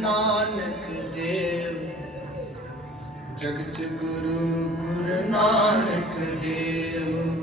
ਨਾਨਕ ਦੇਵ। ਜਗਤ ਗੁਰੂ Guru Nanak Dev.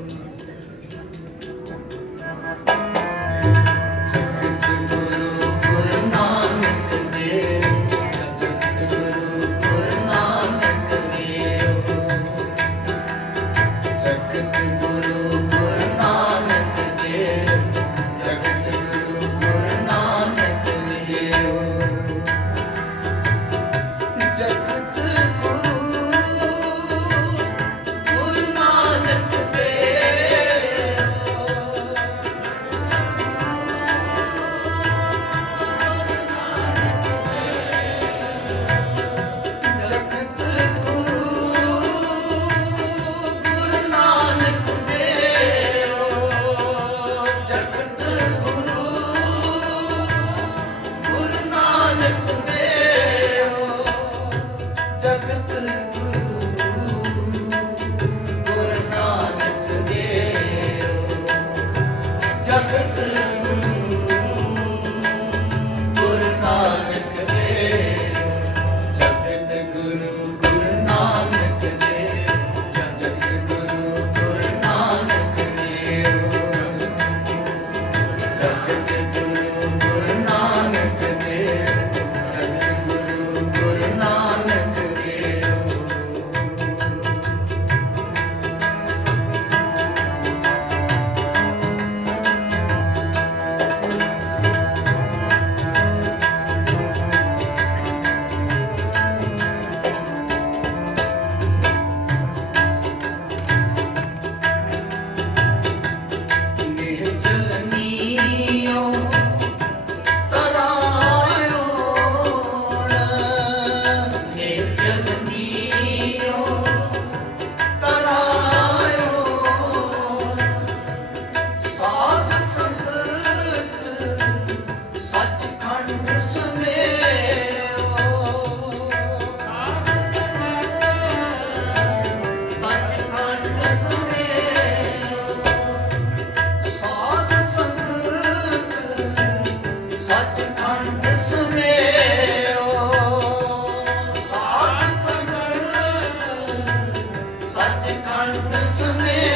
to me.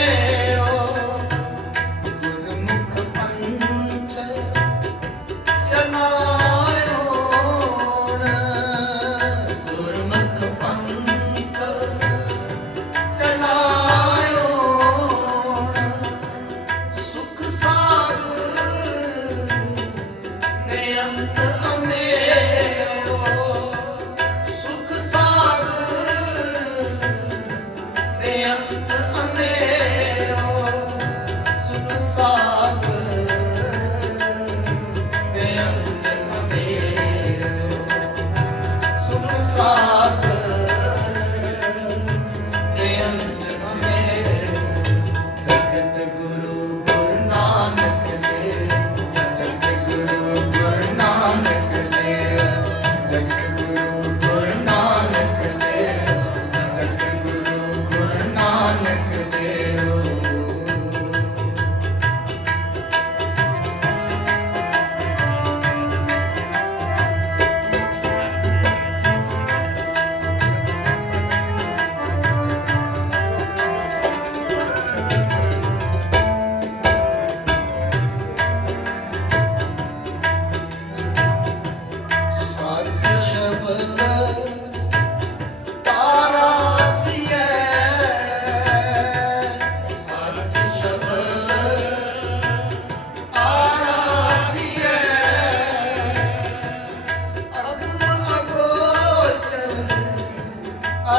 ਤੇ ਅੰਤ ਅੰਧੇਰੇ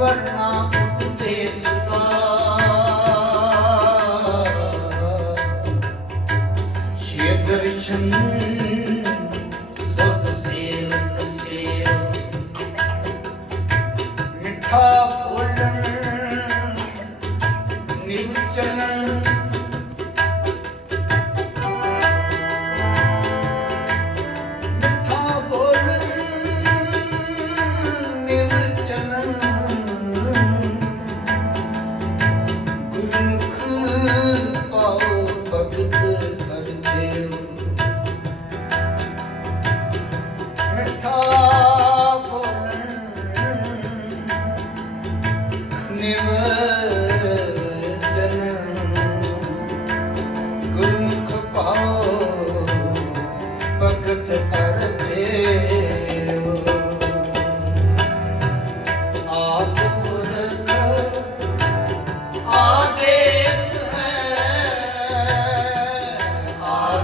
वर्णा पुत्रे सुता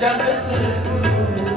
ਜਗਤ ਗੁਰੂ